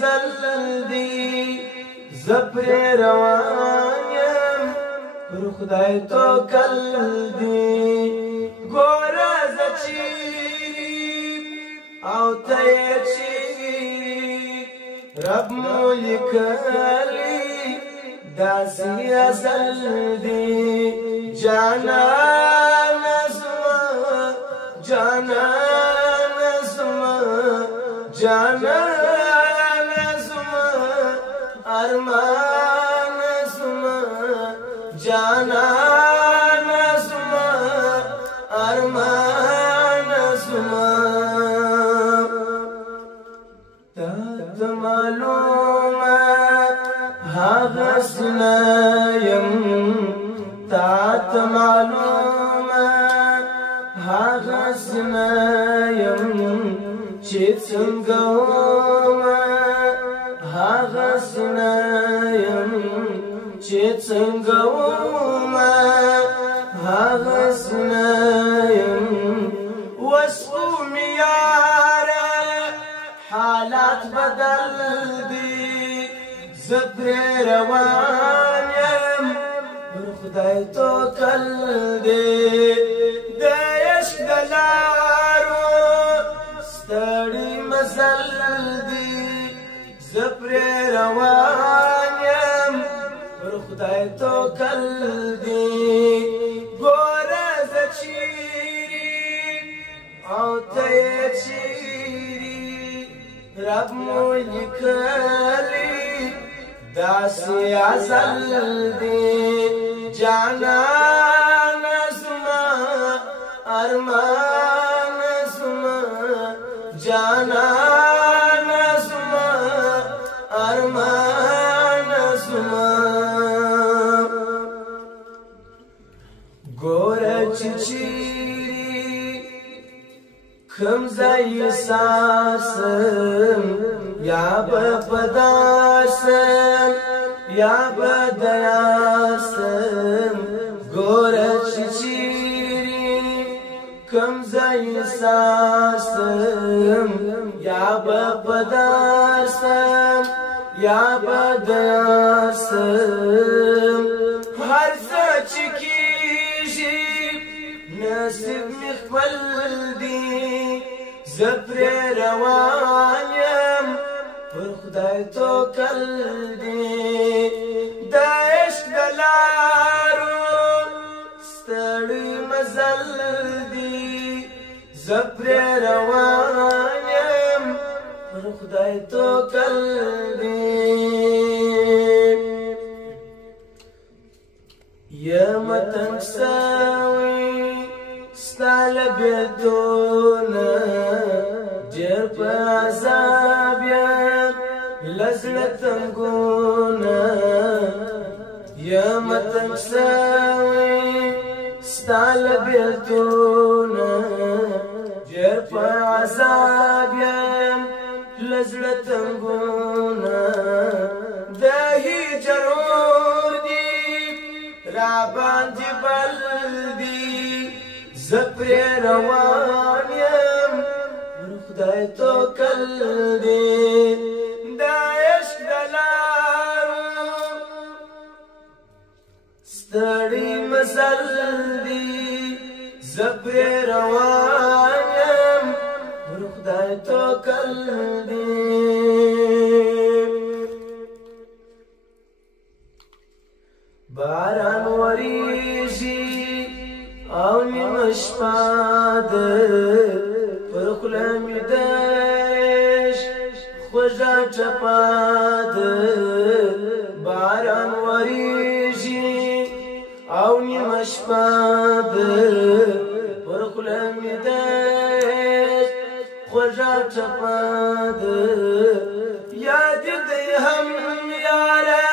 مزل دی زپر روان یم پر خدای توکل دی ګوره زه چیرې او ته یې چیرې رب مو لیکلی داسې ازل دی جانانه زما جانانه زما جانانه زما ارمانه زما جانانه زما ارمانه زما ته معلومه هغه سینه یم ته معلومه هغه سینه یم چې څنګه ومه هغه سینه یم چې څنګه ومه هغه سینه یم اوس خو مې یاره حالات بدل دي زه پرې روان یم پر خدای توکل دی د عشق د لارو ستړي مزل دی زه پرې روان یم پر خدای توکل دی ګوره زه چیرې او ته یې چیرې رب مو لیکلی داسې ازل دی جانانه زما ارمانه زما جانانه زما ارمانه زما ګوره چې چیرې کوم ځای ساسم یا به په داسم یا به د یاسم ګوره چې چیرې کوم ځای ساسم یا به په داسم یا به د یاسم هر څه چې کېږي نصیب مې خپل دی زه پرې روان یم پر خدای توکل دی د عشق د لارو ستړي مزل دی زه پرې روان یم پر خدای توکل دی یم تنګ سوی ستا له بېلتونه ډېر په عذاب یم له زړه تنګونه یم تنګ سوی ستا له بېلتونه ډېر په عذاب یم له زړه تنګونه د هجر اور دي راباندې بل دي زه پرې روان یم پر خدای توکل دی د عشق د لارو ستړي مزل دی زه پرې روان یم پر خدای توکل دی باران وریږي او نیمه شپه ده پر خوله مې د عشق خوږه ټپه ده باران وریږي او نیمه شپه ده پر خوله مې د عشق خوږه ټپه ده یاد دی هم یاره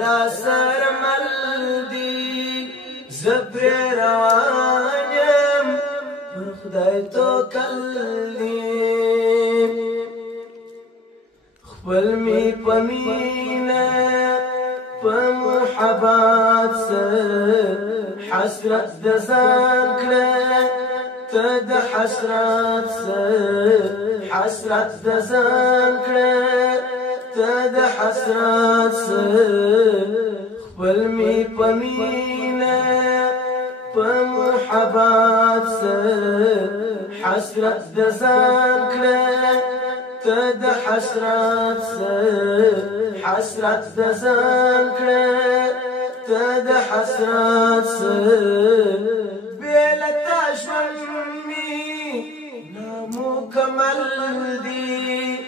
را سره مل دی زه پرې روان یم پر خدای توکل دی خپل می په مینه په محبت سره حسرت د ځان کړه ته د حسرت سره حسرت د ځان کړه تد حسرات خپل می پمینه محبات حسرت د ځان کړه تد حسرات د ځان کړه تد حسرات بیلتا ژوند می نامکمل دی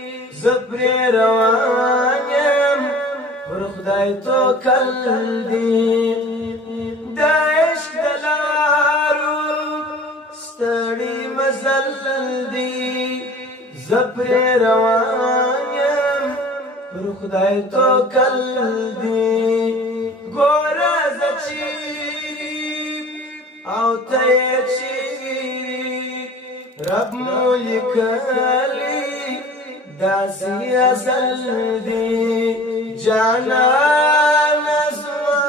زبر روان یم پر خدای توکل دی دا عشق د لارو ستړي مزل دی زبر روان یم پر خدای توکل دی ګوره زه چیرې او ته یې چیرې رب مو لیکلی داسې ازل دی جانانه زما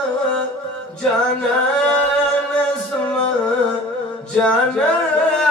جانانه زما جانانه